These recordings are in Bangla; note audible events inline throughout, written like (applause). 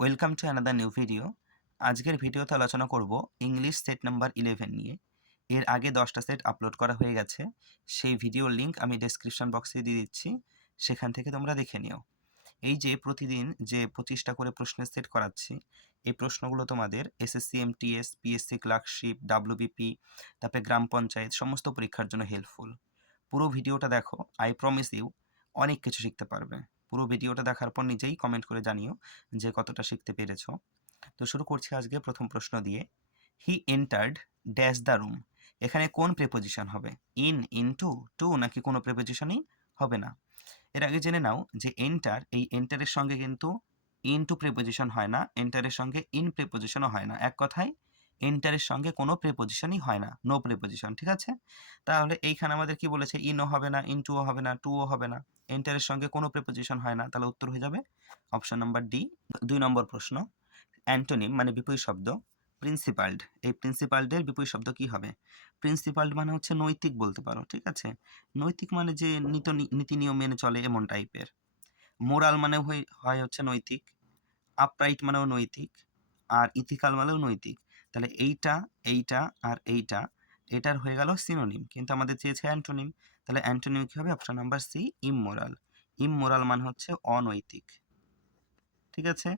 Welcome to another new video আজকের ভিডিওতে আলোচনা করব ইংলিশ সেট নাম্বার ইলেভেন নিয়ে। এর আগে দশটা সেট আপলোড করা হয়ে গেছে। সেই ভিডিওর লিঙ্ক আমি ডেসক্রিপশন বক্সে দিয়ে দিচ্ছি। সেখান থেকে তোমরা দেখে নিও। এই যে প্রতিদিন যে পঁচিশটা করে প্রশ্নের সেট করাচ্ছি, এই প্রশ্নগুলো তোমাদের SSC MTS PSC clerkship WBP তারপরে গ্রাম পঞ্চায়েত সমস্ত পরীক্ষার জন্য হেল্পফুল পুরো ভিডিওটা দেখো আই প্রমিস ইউ অনেক কিছু শিখতে পারবে। পুরো ভিডিওটা দেখার পর নিজেই কমেন্ট করে জানিও যে কতটা শিখতে পেরেছ। তো শুরু করছি আজকে প্রথম প্রশ্ন দিয়ে। He entered dash the room এখানে কোন প্রেপোজিশন হবে? ইন ইন টু টু নাকি কোনো প্রেপোজিশনই হবে না? এর আগে জেনে নাও যে এন্টার এই এন্টারের সঙ্গে কিন্তু ইন টু প্রেপোজিশন হয় না এন্টারের সঙ্গে ইন প্রেপোজিশনও হয় না। এক কথায় এন্টারের সঙ্গে কোনো প্রেপোজিশনই হয় না। নো প্রেপোজিশন ঠিক আছে? তাহলে এইখানে আমাদের কি বলেছে? ইনও হবে না ইন টুও হবে না টুও হবে না। এন্টারের সঙ্গে কোনো প্রেপোজিশন হয় না, তাহলে উত্তর হয়ে যাবে অপশন নাম্বার ডি দুই নম্বর প্রশ্ন। অ্যান্টোনিম মানে বিপরীত শব্দ প্রিন্সিপালড এই প্রিন্সিপালডের বিপরীত শব্দ কি হবে? প্রিন্সিপালড মানে হচ্ছে নৈতিক বলতে পারো, ঠিক আছে? নৈতিক মানে যে নীত নীতি নিয়ম মেনে চলে এমন টাইপের মোরাল মানে হয় হচ্ছে নৈতিক আপরাইট মানেও নৈতিক, আর ইথিক্যাল মানেও নৈতিক। তাহলে এইটা এইটা আর এইটা, এটার হয়ে গেল সিনোনিম কিন্তু আমাদের চেয়েছে অ্যান্টোনিম তাহলে অ্যান্টোনিম কী হবে? Option number C immoral immoral মানে হচ্ছে অনৈতিক। ঠিক আছে?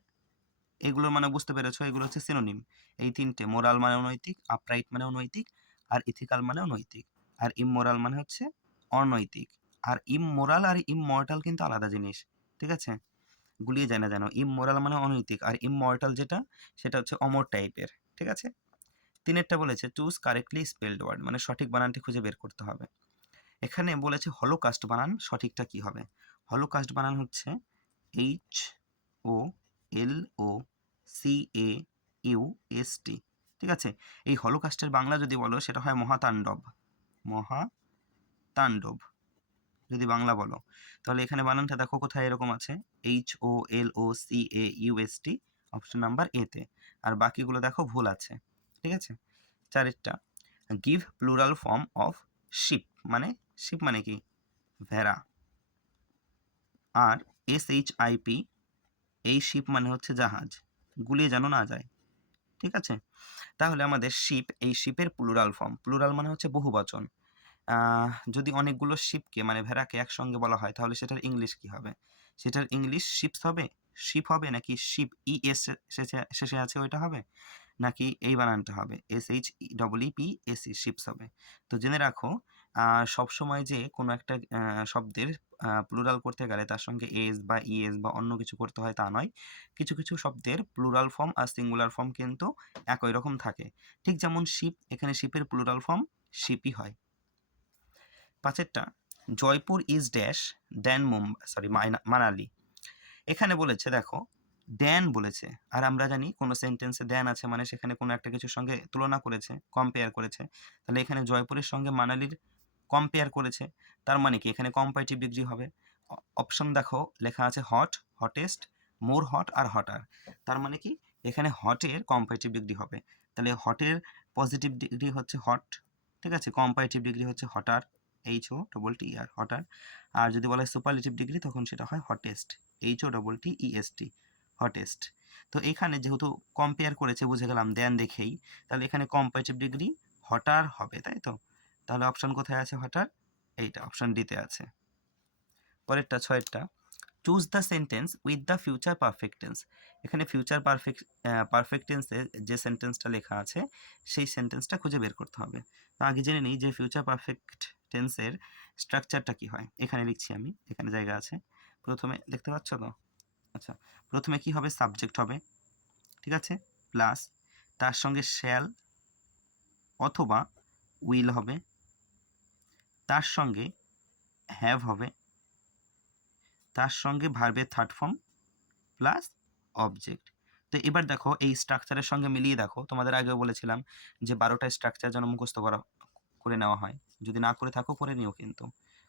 এগুলোর মানে বুঝতে পেরেছ? এগুলো হচ্ছে সিনোনিম এই তিনটে মোরাল মানে অনৈতিক আপরাইট মানে অনৈতিক, আর ইথিক্যাল মানে অনৈতিক। আর ইমমোরাল মানে হচ্ছে অনৈতিক। আর ইমমোরাল আর ইমমর্টাল কিন্তু আলাদা জিনিস। ঠিক আছে? গুলিয়ে যায় না জানো ইমমোরাল মানে অনৈতিক, আর ইমমর্টাল যেটা, সেটা হচ্ছে অমর টাইপের ঠিক আছে? তিনেরটা বলেছে চুজ কারেক্টলি স্পেলড ওয়ার্ড মানে সঠিক বানানটি খুঁজে বের করতে হবে। এখানে বলেছে হলোকাস্ট বানান, সঠিকটা কি হবে? হলোকাস্ট বানান হচ্ছে H O L O C A U S T ঠিক আছে? এই হলোকাস্টের বাংলা যদি বলো, সেটা হয় মহাতাণ্ডব। মহাতাণ্ডব। যদি বাংলা বলো, তাহলে এখানে বানানটা দেখো কোথায় এরকম আছে? H O L O C A U S T option number এতে আর বাকিগুলো দেখো ভুল আছে, ঠিক আছে? চারেরটা give plural form of ship মানে শিপ মানে কি? ভেড়া। আর এস এইচ আইপি এই শিপ মানে হচ্ছে জাহাজ, গুলিয়ে যেন না যায়, ঠিক আছে? তাহলে আমাদের শিপ এই শিপের প্লুরাল ফর্ম প্লুরাল মানে হচ্ছে বহুবচন। যদি অনেকগুলো শিপকে মানে ভেড়াকে একসঙ্গে বলা হয়, তাহলে সেটার ইংলিশ কি হবে? সেটার ইংলিশ শিপস হবে? শিপ হবে নাকি শিপ ই এস শেষে আছে ওইটা হবে? নাকি এই বানানটা হবে? S H double P S E ships হবে। তো জেনে রাখো সবসময় যে কোনো একটা শব্দের প্লুরাল করতে গেলে তার সঙ্গে এস বা ইএস বা অন্য কিছু করতে হয় তা নয়। কিছু কিছু শব্দের প্লুরাল ফর্ম আর সিঙ্গুলার ফর্ম কিন্তু একই রকম থাকে। ঠিক যেমন শিপ এখানে শিপের প্লুরাল ফর্ম শিপই হয়। পাঁচেরটা, Jaipur is dash then Mumbai sorry Manali এখানে বলেছে, দেখো, দেন বলেছে। আর আমরা জানি কোনো সেন্টেন্সে দেন আছে মানে সেখানে কোনো একটা কিছুর সঙ্গে তুলনা করেছে কম্পেয়ার করেছে। তাহলে এখানে জয়পুরের সঙ্গে মানালির কম্পেয়ার করেছে। তার মানে কি? এখানে কম্পারেটিভ ডিগ্রি হবে। অপশন দেখো, লেখা আছে হট হটেস্ট মোর হট আর হটার তার মানে কি? এখানে হটের কম্পারেটিভ ডিগ্রি হবে। তাহলে হটের পজিটিভ ডিগ্রি হচ্ছে হট ঠিক আছে? কম্পারেটিভ ডিগ্রি হচ্ছে হটার এইচ ও ডবল টি আর হটার আর যদি বলা হয় সুপারলেটিভ ডিগ্রি তখন সেটা হয় hottest H O double T E S T hottest তো এখানে যেহেতু কম্পেয়ার করেছে, বুঝে গেলাম দেন দেখেই, তাহলে এখানে কম্পারেটিভ ডিগ্রি হটার হবে, তাই তো? তাহলে অপশন কোথায় আছে হঠাৎ এইটা অপশন ডিতে আছে। পরেরটা ছয়েরটা choose the sentence with the future perfect tense এখানে ফিউচার পারফেক্ট পারফেক্ট টেন্সে যে সেন্টেন্সটা লেখা আছে, সেই সেন্টেন্সটা খুঁজে বের করতে হবে। তো আগে জেনে নিই যে ফিউচার পারফেক্ট টেন্সের স্ট্রাকচারটা কি হয়। এখানে লিখছি আমি, এখানে জায়গা আছে। প্রথমে, দেখতে পাচ্ছ তো? আচ্ছা প্রথমে কি হবে? সাবজেক্ট হবে। ঠিক আছে? প্লাস তার সঙ্গে শ্যাল অথবা উইল হবে। তার সঙ্গে হ্যাভ হবে। তার সঙ্গে ভার্বের থার্ড ফর্ম প্লাস অবজেক্ট তো এবার দেখো, এই স্ট্রাকচারের সঙ্গে মিলিয়ে দেখো। তোমাদের আগেও বলেছিলাম যে বারোটা স্ট্রাকচার যেন মুখস্থ করা, করে নেওয়া হয়। যদি না করে থাকো, করে নিও কিন্তু।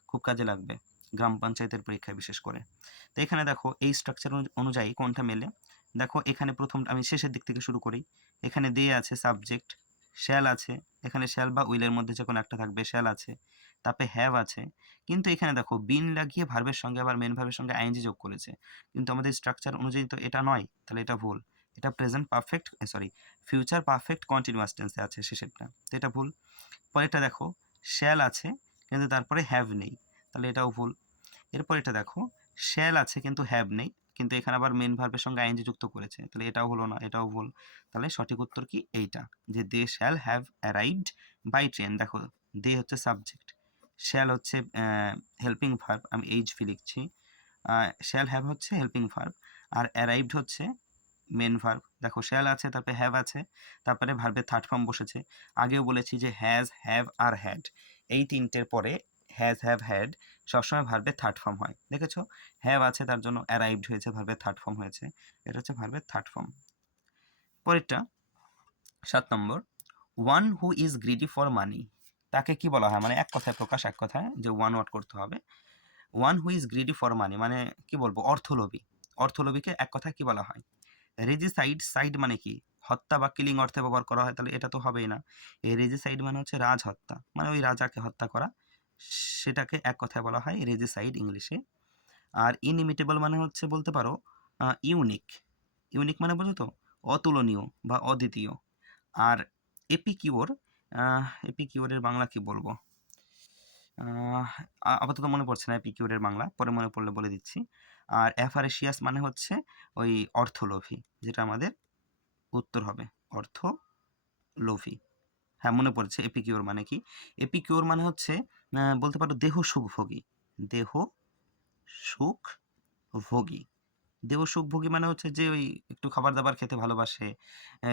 খুব কাজে লাগবে। গ্রাম পঞ্চায়েতের পরীক্ষায় বিশেষ করে। তো এখানে দেখো, এই স্ট্রাকচার অনুযায়ী কোনটা মেলে? দেখো, এখানে প্রথম, আমি শেষের দিক থেকে শুরু করি। এখানে দিয়ে আছে সাবজেক্ট শ্যাল আছে। এখানে শ্যাল বা উইলের মধ্যে যে কোনো একটা থাকবে শ্যাল আছে। তারপরে হ্যাভ আছে। কিন্তু এখানে দেখো বিন লাগিয়ে ভার্বের সঙ্গে আবার মেন ভার্বের সঙ্গে আইএনজি যোগ করেছে। কিন্তু আমাদের স্ট্রাকচার অনুযায়ী তো এটা নয়, তাহলে এটা ভুল। এটা present perfect sorry future perfect continuous টেন্সে আছে শেষেরটা। তো এটা ভুল। পরেরটা দেখো শ্যাল আছে, কিন্তু তারপরে হ্যাভ নেই। তাহলে এটাও ভুল। এরপর এটা দেখো শ্যাল আছে কিন্তু হ্যাভ নেই, কিন্তু এখানে আবার মেন ভার্বের সঙ্গে আইএনজি যুক্ত করেছে, তাহলে এটাও হলো না, এটাও ভুল। তাহলে সঠিক উত্তর কি? এইটা, যে they shall have arrived by train দেখো দে হচ্ছে সাবজেক্ট শ্যাল হচ্ছে হেল্পিং ভার্ব আমি এইচ ফি লিখছি শ্যাল হ্যাভ হচ্ছে হেল্পিং ভার্ব আর অ্যারাইভড হচ্ছে মেন ভার্ব দেখো শ্যাল আছে, তারপরে হ্যাভ আছে, তারপরে ভার্বের থার্ড ফর্ম বসেছে, আগেও বলেছি যে হ্যাজ হ্যাভ আর হ্যাড এই তিনটের পরে হ্যাজ হ্যাভ হ্যাড সবসময় ভার্বের থার্ড ফর্ম হয়। দেখেছ? হ্যাভ আছে তার জন্য অ্যারাইভড হয়েছে ভার্বের থার্ড ফর্ম হয়েছে। এটা হচ্ছে ভার্বের থার্ড ফর্ম পরেরটা, সাত নম্বর one who is greedy for money তাকে কি বলা হয়? মানে এক কথায় প্রকাশ, এক কথায় যে ওয়ান ওয়ার্ড করতে হবে। One who is greedy for money মানে কি বলব? অর্থলোভী। অর্থলোভীকে এক কথায় কি বলা হয়? রেজিসাইড সাইড মানে কি? হত্যা বা কিলিং অর্থে ব্যবহার করা হয়, তাহলে এটা তো হবেই না। এই রেজিসাইড মানে হচ্ছে রাজ হত্যা মানে ওই রাজাকে হত্যা করা। সেটাকে এক কথায় বলা হয় রেজিসাইড ইংলিশে। আর ইনিমিটেবল মানে হচ্ছে বলতে পারো ইউনিক ইউনিক মানে বোঝো তো? অতুলনীয় বা অদ্বিতীয়। আর এপিকিওর এপিকিওরের বাংলা কি বলব? আপাতত মনে পড়ছে না এপিকিওরের বাংলা, পরে মনে পড়লে বলে দিচ্ছি। আর অ্যাফারেশিয়াস মানে হচ্ছে ওই অর্থলোভী, যেটা আমাদের উত্তর হবে। অর্থ লোভী হ্যাঁ মনে পড়ছে এপিকিওর মানে কি? এপিকিওর মানে হচ্ছে বলতে পারো দেহ সুখভোগী। দেহ সুখ ভোগী। দেহ সুখভোগী মানে হচ্ছে যে ওই একটু খাবার দাবার খেতে ভালোবাসে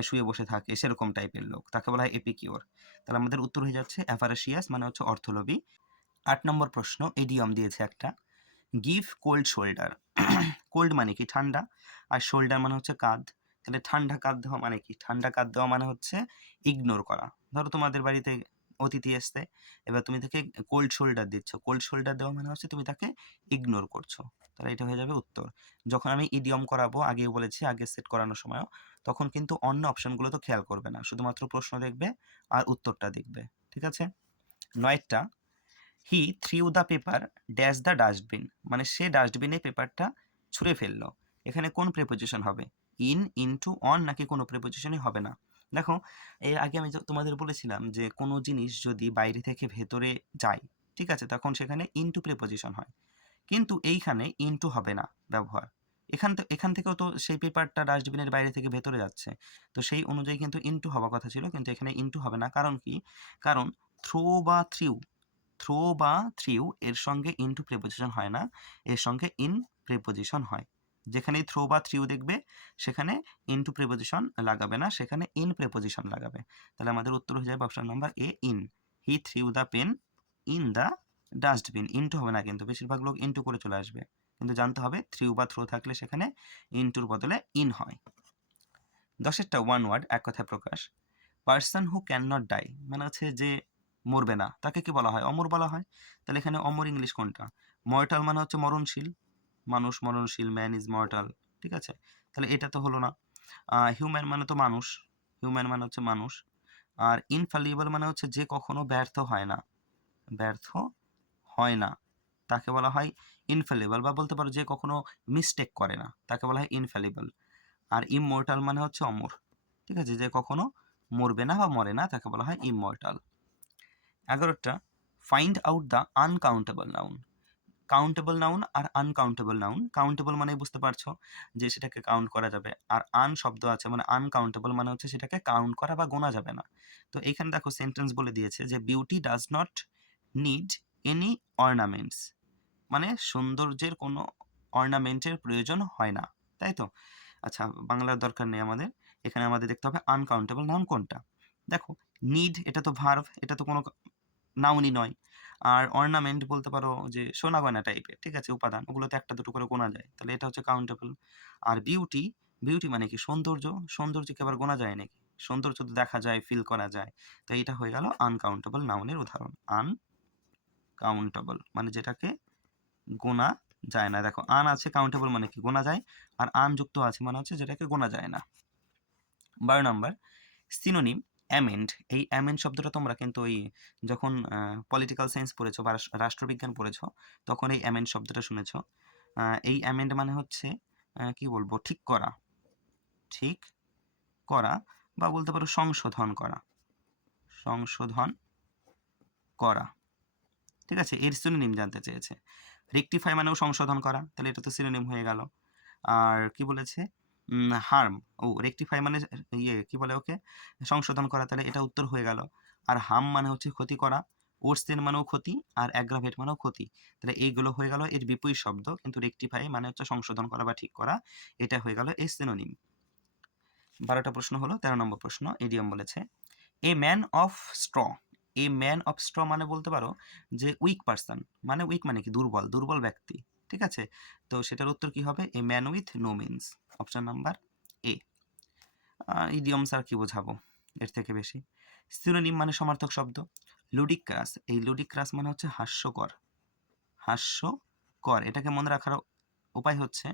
শুয়ে বসে থাকে, সেরকম টাইপের লোক। তাকে বলা হয় এপিকিওর তাহলে আমাদের উত্তর হয়ে যাচ্ছে অ্যাফারেশিয়াস মানে হচ্ছে অর্থলোভী। আট নম্বর প্রশ্ন এডিয়ম দিয়েছে একটা। গিভ কোল্ড শোল্ডার কোল্ড মানে কি? ঠান্ডা। আর শোল্ডার মানে হচ্ছে কাঁধ। তাহলে ঠান্ডা কাঁধ দেওয়া মানে কি? ঠান্ডা কাঁধ দেওয়া মানে হচ্ছে ইগনোর করা। ধরো তোমাদের বাড়িতে অতিথি আসতে এবার তুমি তাকে কোল্ড শোল্ডার দিচ্ছ। কোল্ড শোল্ডার দেওয়া মানে হচ্ছে তুমি তাকে ইগনোর করছ। তাহলে এটা হয়ে যাবে উত্তর। যখন আমি ইডিয়ম করাবো, আগেও বলেছি, আগে সেট করানোর সময়ও, তখন কিন্তু অন্য অপশনগুলো তো খেয়াল করবে না। শুধুমাত্র প্রশ্ন দেখবে আর উত্তরটা দেখবে। ঠিক আছে? নয়টা he threw the paper dash the dustbin মানে সে ডাস্টবিনে পেপারটা ছুঁড়ে ফেলল। এখানে কোন প্রেপোজিশন হবে? ইন ইনটু অন নাকি কোনো প্রেপোজিশনই হবে না। দেখো, এর আগে আমি তোমাদের বলেছিলাম যে কোনো জিনিস যদি বাইরে থেকে ভেতরে যায়, ঠিক আছে, তখন সেখানে ইনটু প্রেপোজিশন হয়। কিন্তু এইখানে ইনটু হবে না ব্যবহার। এখান এখান থেকেও তো সেই পেপারটা ডাস্টবিনের বাইরে থেকে ভেতরে যাচ্ছে। তো সেই অনুযায়ী কিন্তু ইনটু হওয়ার কথা ছিল, কিন্তু এখানে ইনটু হবে না। কারণ কি? কারণ থ্রো বা থ্রিউ থ্রো বা থ্রিউ এর সঙ্গে ইনটু প্রেপোজিশন হয় না, এর সঙ্গে ইন প্রেপোজিশন হয়। যেখানেই থ্রো বা থ্রিউ দেখবে, সেখানে ইনটু প্রেপোজিশন লাগাবে না, সেখানে ইন প্রেপোজিশন লাগাবে। তাহলে আমাদের উত্তর হয়ে যাবে option number A in he threw the pen in the dustbin into হবে না কিন্তু, বেশিরভাগ লোক ইনটু করে চলে আসবে। কিন্তু জানতে হবে থ্রিউ বা থ্রো থাকলে সেখানে ইনটুর বদলে ইন হয়। দশেরটা ওয়ান ওয়ার্ড এক কথায় প্রকাশ। Person who can not die মানে হচ্ছে যে মরবে না, তাকে কি বলা হয়? অমর বলা হয়। তাহলে এখানে অমর ইংলিশ কোনটা? মর্টাল মানে হচ্ছে মরণশীল। মানুষ মরণশীল ম্যান ইজ মর্টাল ঠিক আছে? তাহলে এটা তো হলো না। হিউম্যান মানে তো মানুষ হিউম্যান মানে হচ্ছে মানুষ, আর ইনফালিবল মানে হচ্ছে যে কখনো ব্যর্থ হয় না। ব্যর্থ হয় না। তাকে বলা হয় ইনফেলিবল বা বলতে পারো যে কখনো মিস্টেক করে না, তাকে বলা হয় ইনফেলিবল আর ইমমর্টাল মানে হচ্ছে অমর, ঠিক আছে? যে কখনো মরবে না বা মরে না, তাকে বলা হয় ইমমর্টাল এগারোটা find out the uncountable noun countable noun R uncountable noun countable মানে বুঝতে পারছ যে সেটাকে কাউন্ট করা যাবে। আর আন শব্দ আছে মানে আনকাউন্টেবল মানে হচ্ছে সেটাকে কাউন্ট করা বা গোনা যাবে না। তো এখানে দেখো সেন্টেন্স বলে দিয়েছে যে beauty does not need any ornaments মানে সৌন্দর্যের কোনো অর্নামেন্টের প্রয়োজন হয় না, তাই তো? আচ্ছা বাংলার দরকার নেই আমাদের। এখানে আমাদের দেখতে হবে আনকাউন্টেবল নাউন কোনটা? দেখো নিড এটা তো ভার্ভ এটা তো কোনো নাউনই নয়। আর অর্নামেন্ট বলতে পারো যে সোনা গয়না টাইপের ঠিক আছে, উপাদান, ওগুলোতে একটা দুটো করে গোনা যায়। তাহলে এটা হচ্ছে কাউন্টেবল আর বিউটি বিউটি মানে কি? সৌন্দর্য, সৌন্দর্যকে আবার গোনা যায় নাকি? সৌন্দর্য তো দেখা যায় ফিল করা যায়। তো এটা হয়ে গেল আনকাউন্টেবল নাউনের উদাহরণ। আনকাউন্টেবল মানে যেটাকে গোনা যায় না। দেখো আন আছে কাউন্টেবল মানে কি? গোনা যায়। আর আন যুক্ত আছে মানে হচ্ছে যেটাকে গোনা যায় না। বারো নম্বর সিনোনিম অ্যামেন্ড এই অ্যামেন্ড শব্দটা তোমরা কিন্তু ওই যখন পলিটিক্যাল সায়েন্স পড়েছো বা রাষ্ট্রবিজ্ঞান পড়েছো, তখন এই অ্যামেন্ড শব্দটা শুনেছ। এই অ্যামেন্ড মানে হচ্ছে কি বলব? ঠিক করা। ঠিক করা বা বলতে পারো সংশোধন করা। সংশোধন করা। ঠিক আছে? এর সিনোনিম জানতে চেয়েছে। রেকটিফাই মানেও সংশোধন করা। তাহলে এটা তো সিনোনিম হয়ে গেল। আর কি বলেছে? হার্ম ও রেকটিফাই মানে ইয়ে কি বলে ওকে? সংশোধন করা, তাহলে এটা উত্তর হয়ে গেল। আর হাম মানে হচ্ছে ক্ষতি করা ওরসেন মানেও ক্ষতি আর অ্যাগ্রাভেট মানেও ক্ষতি। তাহলে এইগুলো হয়ে গেল এর বিপরীত শব্দ, কিন্তু রেকটিফাই মানে হচ্ছে সংশোধন করা বা ঠিক করা, এটা হয়ে গেল এর সিনোনিম বারোটা প্রশ্ন হলো, তেরো নম্বর প্রশ্ন এডিএম বলেছে a man of straw a man of straw মানে বলতে পারো যে উইক পার্সন মানে উইক মানে কি? দুর্বল দুর্বল ব্যক্তি, ঠিক আছে? তো সেটার উত্তর কি হবে? A man with no means option number A idioms আর কি বোঝাবো? এর থেকে বেশি। সিনোনিম মানে সমার্থক শব্দ। লুডিক্রাস এই লুডিক্রাস মানে হচ্ছে হাস্যকর। হাস্যকর, এটাকে মনে রাখার উপায় হচ্ছে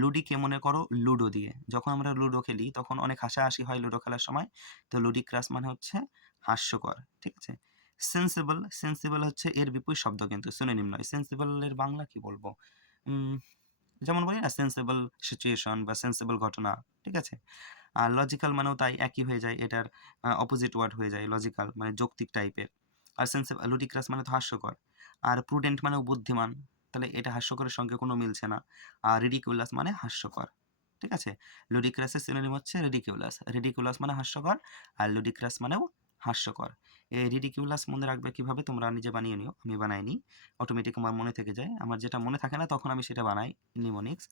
লুডিকে মনে করো লুডো দিয়ে। যখন আমরা লুডো খেলি, তখন অনেক হাসাহাসি হয় লুডো খেলার সময়। তো লুডিক্রাস মানে হচ্ছে হাস্যকর, ঠিক আছে? সেন্সিবল সেন্সিবল হচ্ছে এর বিপরীত শব্দ কিন্তু সিনোনিম নয়। সেন্সিবলের বাংলা কি বলব? যেমন বলি না সেন্সিবল সিচুয়েশন বা সেন্সিবল ঘটনা, ঠিক আছে? আর লজিক্যাল মানেও তাই, একই হয়ে যায়, এটার অপোজিট ওয়ার্ড হয়ে যায় লজিক্যাল মানে যৌক্তিক টাইপের আর সেন্সিবল লুডিক্রাস মানে তো হাস্যকর। আর প্রুডেন্ট মানেও বুদ্ধিমান, তাহলে এটা হাস্যকরের সঙ্গে কোনো মিলছে না। আর রিডিকুলাস মানে হাস্যকর, ঠিক আছে? লুডিক্রাসের সিনোনিম হচ্ছে রিডিকুলাস রিডিকুলাস মানে হাস্যকর, আর লুডিক্রাস মানেও হাস্যকর। এই রিডিকিউলাস মনে রাখবে কীভাবে? তোমরা নিজে বানিয়ে নিও। আমি বানাইনি। অটোমেটিক আমার মনে থেকে যায়। আমার যেটা মনে থাকে না, তখন আমি সেটা বানাই। নিমোনিক্স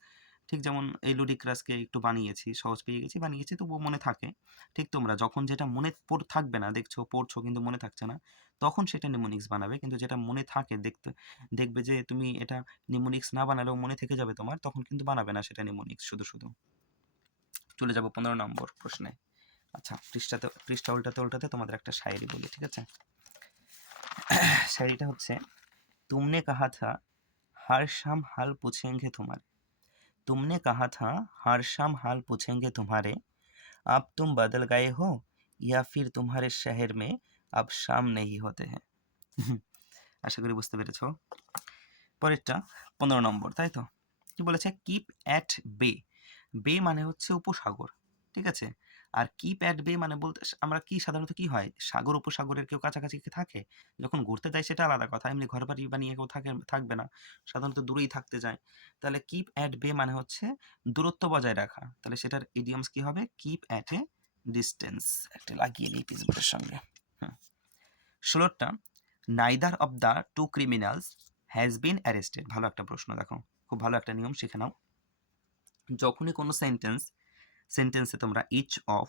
ঠিক যেমন এই লুডিক্রাসকে একটু বানিয়েছি, সহজ পেয়ে গেছি, বানিয়েছি, তবুও মনে থাকে। ঠিক তোমরা, যখন যেটা মনে পড়, থাকবে না, দেখছ, পড়ছো, কিন্তু মনে থাকছে না, তখন সেটা নিমোনিক্স বানাবে। কিন্তু যেটা মনে থাকে, দেখতে, দেখবে যে তুমি এটা নিমোনিক্স না বানালেও মনে থেকে যাবে তোমার, তখন কিন্তু বানাবে না সেটা নিমোনিক্স শুধু শুধু। চলে যাব পনেরো নম্বর প্রশ্নে। আচ্ছা পৃষ্ঠাতে পৃষ্ঠা উল্টাতে উল্টাতে তোমাদের একটা শায়রি বলি ঠিক আছে শায়রিটা হচ্ছে तुमने कहा था हर शाम हाल पूछेंगे तुम्हारे तुमने कहा था हर शाम हाल पूछेंगे तुम्हारे अब तुम बदल गए हो या फिर तुम्हारे शहर में अब शाम नहीं होते हैं (laughs) আশা করি বুঝতে পেরেছো পরেরটা পনেরো নম্বর তাই তো কি বলেছে কিপ অ্যাট বে বে মানে হচ্ছে উপসাগর ঠিক আছে আর কিপ অ্যাট বে মানে বলতে আমরা কি সাধারণত কি হয়? সাগর, উপসাগরের কেউ কাছাকাছি কি থাকে? যখন ঘুরতে যায় সেটা আলাদা কথা। এমনি ঘর বাড়ি বানিয়ে কেউ থাকে, থাকবে না। সাধারণত দূরেই থাকতে যায়। তাহলে কিপ অ্যাট বে মানে হচ্ছে দূরত্ব বজায় রাখা। তাহলে সেটার ইডিয়মস কি হবে? কিপ অ্যাট এ ডিস্টেন্স একটা লাগিয়ে নিই পিসবোর্ডের সঙ্গে। ষোলোটা neither of the two criminals has been arrested ভালো একটা প্রশ্ন দেখো। খুব ভালো একটা নিয়ম, শিখে নাও। যখনই কোনো সেন্টেন্স সেন্টেন্সে তোমরা each of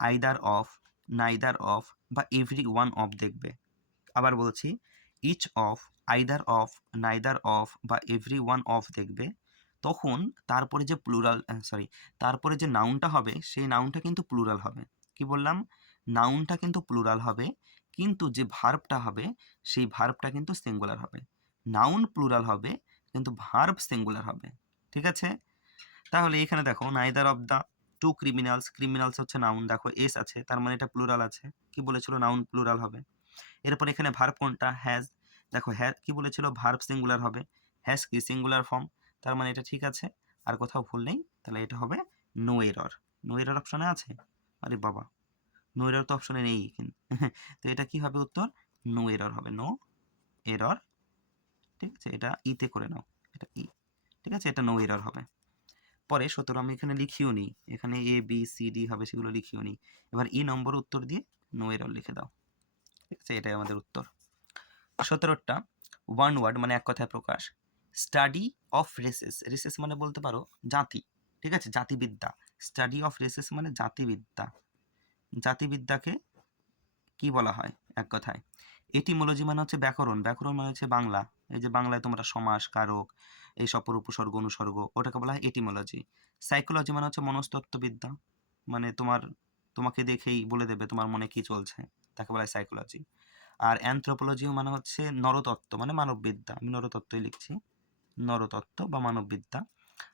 either of neither of বা এভরি ওয়ান অফ দেখবে। আবার বলছি each of either of neither of বা এভরি ওয়ান অফ দেখবে। তখন তারপরে যে প্লুরাল সরি তারপরে যে নাউনটা হবে, সেই নাউনটা কিন্তু প্লুরাল হবে। কি বললাম? নাউনটা কিন্তু প্লুরাল হবে, কিন্তু যে ভার্বটা হবে, সেই ভার্বটা কিন্তু সিঙ্গুলার হবে। নাউন প্লুরাল হবে, কিন্তু ভার্ব সিঙ্গুলার হবে। ঠিক আছে? তাহলে এখানে দেখো neither of the two criminals criminals হচ্ছে নাউন দেখো এস আছে, তার মানে এটা প্লুরাল আছে। কি বলেছিল নাউন প্লুরাল হবে? এরপর এখানে ভার্ব কোনটা? হ্যাজ দেখো হ্যাঁ কি বলেছিল? ভার্ব সিঙ্গুলার হবে। হ্যাজ কি? সিঙ্গুলার ফর্ম তার মানে এটা ঠিক আছে, আর কোথাও ভুল নেই, তাহলে এটা হবে নো এরর নো এরর অপশনে আছে? আরে বাবা নো এরর তো অপশনে নেই কিন্তু। তো এটা কি হবে উত্তর? নো এরর হবে নো এরর ঠিক আছে, এটা ইতে করে নাও, এটা ই ঠিক আছে, এটা নো এরর হবে। পরে সতেরো আমি এখানে লিখিও নি। এখানে এ বি সি ডি হবে সেগুলো লিখিও নি। এবার ই নম্বর উত্তর দিয়ে নো এরর লিখে দাও। ঠিক আছে? এটাই আমাদের উত্তর। সতেরোটা ওয়ান ওয়ার্ড মানে এক কথায় প্রকাশ। স্টাডি অফ রেসেস রেসেস মানে বলতে পারো জাতি। ঠিক আছে? জাতিবিদ্যা। স্টাডি অফ রেসেস মানে জাতিবিদ্যা। জাতিবিদ্যাকে কি বলা হয়? এক কথায়। এটিমোলজি মানে হচ্ছে ব্যাকরণ। ব্যাকরণ মানে হচ্ছে বাংলা। এই যে বাংলায় তোমরা সমাস, কারক, এই সপর উপসর্গ, অনুসর্গ, ওটাকে বলা হয় এটিমোলজি সাইকোলজি মানে হচ্ছে মনস্তত্ত্ববিদ্যা। মানে তোমার, তোমাকে দেখেই বলে দেবে তোমার মনে কি চলছে। তাকে বলা হয় সাইকোলজি আর অ্যান্থ্রোপোলজিও মানে হচ্ছে নরতত্ত্ব মানে মানববিদ্যা। আমি নরতত্ত্বই লিখছি। নরতত্ত্ব বা মানববিদ্যা।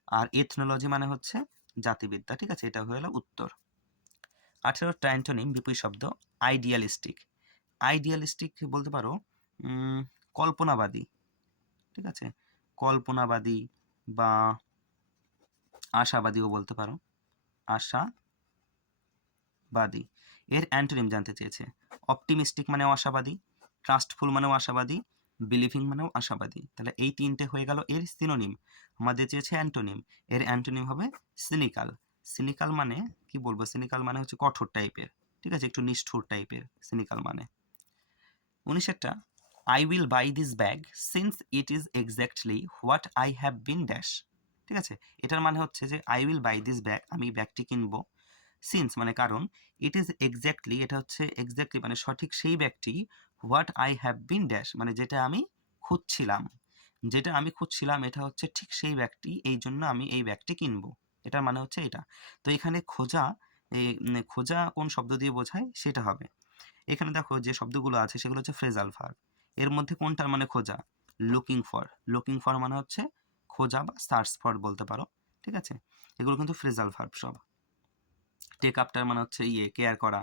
আর এথনোলজি মানে হচ্ছে জাতিবিদ্যা। ঠিক আছে, এটা হয়ে গেল উত্তর। আঠেরোটা অ্যান্টোনিম বিপরীত শব্দ আইডিয়ালিস্টিক আইডিয়ালিস্টিক বলতে পারো কল্পনাবাদী। ঠিক আছে? কল্পনাবাদী বা আশাবাদীও বলতে পারো। আশাবাদী। এর অ্যান্টোনিম জানতে চেয়েছে। অপটিমিস্টিক মানেও আশাবাদী, ট্রাস্টফুল মানেও আশাবাদী, বিলিভিং মানেও আশাবাদী। তাহলে এই তিনটে হয়ে গেল এর সিনোনিম। আমাদের চেয়েছে অ্যান্টোনিম। এর অ্যান্টোনিম হবে সিনিকাল। সিনিকাল মানে কি বলব? সিনিকাল মানে হচ্ছে কঠোর টাইপের ঠিক আছে? একটু নিষ্ঠুর টাইপের সিনিকাল মানে। উনিশেরটা I will buy this bag since it is exactly what I have been dash ঠিক আছে? এটার মানে হচ্ছে যে I will buy this bag আমি ব্যাগটি কিনবো সিন্স মানে কারণ ইট ইজ এক্স্যাক্টলি এটা হচ্ছে এক্স্যাক্টলি মানে সঠিক সেই ব্যাগটি what I have been dash মানে যেটা আমি খুঁজছিলাম। যেটা আমি খুঁজছিলাম, এটা হচ্ছে ঠিক সেই ব্যাগটি এই জন্য আমি এই ব্যাগটি কিনবো। এটার মানে হচ্ছে এটা। তো এখানে খোঁজা এই খোঁজা কোন শব্দ দিয়ে বোঝায়? সেটা হবে। এখানে দেখো যে শব্দগুলো আছে, সেগুলো হচ্ছে ফ্রেজাল ভার্ব এর মধ্যে কোনটার মানে খোঁজা? লুকিং ফর লুকিং ফর মানে হচ্ছে খোঁজা বা সার্চ ফর বলতে পারো, ঠিক আছে? এগুলো কিন্তু ফ্রেজাল ভার্ব সব। টেক আপটার মানে হচ্ছে ইয়ে কেয়ার করা।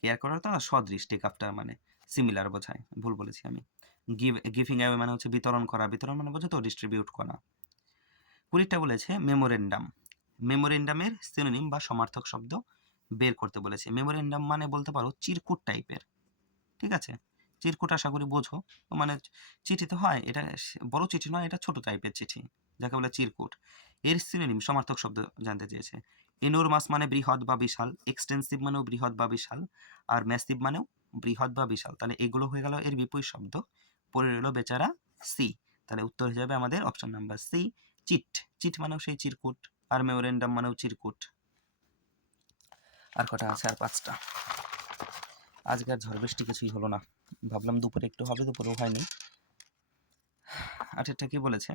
কেয়ার করা তো সদৃশ টেক আপটার মানে সিমিলার বোঝায়, ভুল বলেছি আমি। গিভ গিভিং অ্যাওয়ে মানে হচ্ছে বিতরণ করা, বিতরণ মানে বোঝো তো ডিস্ট্রিবিউট করা। কুড়িটা বলেছে মেমোরেন্ডাম মেমোরেন্ডামের সিনোনিম বা সমার্থক শব্দ বের করতে বলেছে। মেমোরেন্ডাম মানে বলতে পারো চিরকুট টাইপের ঠিক আছে? চিরকুট আশা করি বোঝো। মানে চিঠি তো হয়, এটা বড় চিঠি নয়, এটা ছোট টাইপের চিঠি, যাকে বলে চিরকুট। এর সিনোনিম সমার্থক শব্দ জানতে চেয়েছে। এনোরমাস মানে বৃহৎ বা বিশাল এক্সটেন্সিভ মানেও বৃহৎ বা বিশাল, আর ম্যাসিভ মানেও বৃহৎ বা বিশাল। তাহলে এগুলো হয়ে গেল এর বিপরীত শব্দ। পড়ে রইল বেচারা সি তাহলে উত্তর হয়ে যাবে আমাদের option number C chit. Chit মানেও সেই চিরকুট, আর মেমোরেন্ডাম মানেও চিরকুট। আর কটা আছে? আর পাঁচটা। আজকে আর ঝড় বৃষ্টি কিছুই হলো না। ভাবলাম দুপুরে একটু হবে, দুপুরেও হয়নি। আটেরটা কি বলেছে?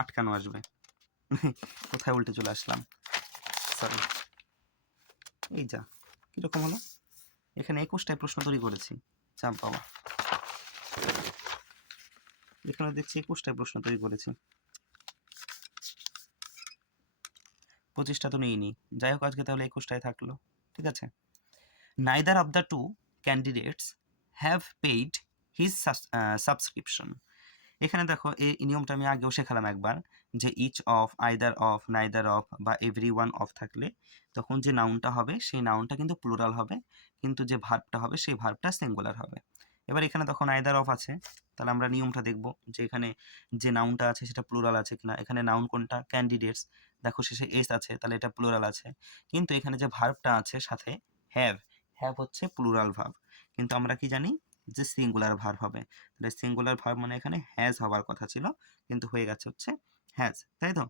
আটকানো আসবে। কোথায় উল্টে চলে আসলাম? সরি এই যা, কীরকম হলো? এখানে একুশটায় প্রশ্ন তৈরি করেছি, চাপ বাবা এখানে দেখছি একুশটায় প্রশ্ন তৈরি করেছি। পঁচিশটা তো নিইনি। যাই হোক, আজকে তাহলে একুশটায় থাকল। ঠিক আছে? Neither of the two candidates have paid his subscription এখানে দেখো, এই নিয়মটা আমি আগেও শেখালাম একবার, যে each of either of neither of বা এভরি ওয়ান অফ থাকলে তখন যে নাউনটা হবে, সেই নাউনটা কিন্তু প্লুরাল হবে, কিন্তু যে ভার্বটা হবে, সেই ভার্বটা সিঙ্গুলার হবে। এবার এখানে তখন আইদার অফ আছে, তাহলে আমরা নিয়মটা দেখব, যে এখানে যে নাউনটা আছে, সেটা প্লুরাল আছে কিনা। এখানে নাউন কোনটা? ক্যান্ডিডেটস দেখো, শেষে এস আছে, তাহলে এটা প্লুরাল আছে। কিন্তু এখানে যে ভার্বটা আছে, সাথে হ্যাভ হ্যাভ হচ্ছে প্লুরাল ভার্ব কিন্তু আমরা কি জানি যে সিঙ্গুলার ভার্ব হবে। তাহলে সিঙ্গুলার ভার্ব মানে এখানে হ্যাজ হওয়ার কথা ছিল, কিন্তু হয়ে গেছে হচ্ছে হ্যাজ তাই তো?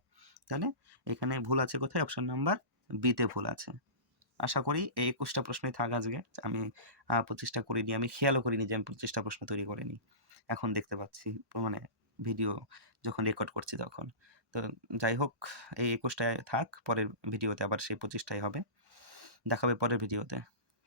তাহলে এখানে ভুল আছে কোথায়? অপশন নাম্বার বিতে ভুল আছে। আশা করি এই একুশটা প্রশ্নই থাক আজকে। আমি পঁচিশটা করিনি, আমি খেয়ালও করিনি যে আমি পঁচিশটা প্রশ্ন তৈরি করিনি। এখন দেখতে পাচ্ছি মানে ভিডিও যখন রেকর্ড করছি তখন। তো যাই হোক, এই একুশটায় থাক, পরের ভিডিওতে আবার সেই পঁচিশটাই হবে। দেখাবে পরের ভিডিওতে